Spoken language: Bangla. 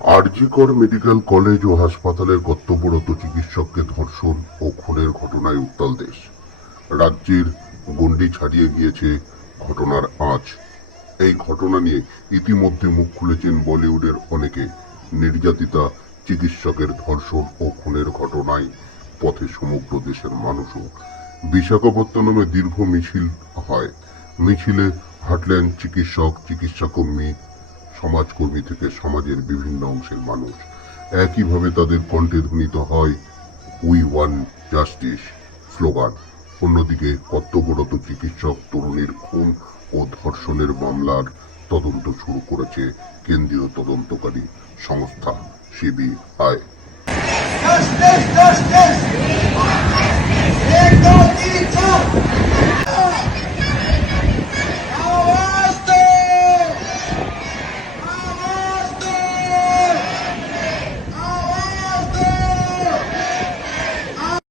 আরজি কর মেডিকেল কলেজ ও হাসপাতালের কর্তব্যরত চিকিৎসককে ধর্ষণ ও খুনের ঘটনায় উত্তাল দেশ। রাজ্যের গণ্ডি ছাড়িয়ে গিয়েছে ঘটনার আঁচ। এই ঘটনা নিয়ে ইতিমধ্যে মুখ খুলেছেন বলিউডের অনেকে। নির্যাতিতা চিকিৎসকের ধর্ষণ ও খুনের ঘটনায় পথে সমগ্র দেশের মানুষও। বিশাখাপত্তনমে দীর্ঘ মিছিল হয়। মিছিলে হাঁটলেন চিকিৎসক, চিকিৎসাকর্মী, সমাজকর্মী থেকে সমাজের বিভিন্ন অংশের মানুষ। একইভাবে তাদের কণ্ঠে ধ্বনিত হয় উই ওয়ান্ট জাস্টিস স্লোগান। অন্যদিকে কর্তব্যরত চিকিৎসক তরুণীর খুন ও ধর্ষণের মামলার তদন্ত শুরু করেছে কেন্দ্রীয় তদন্তকারী সংস্থা সিবিআই। Justice, justice! एक दो तीन चार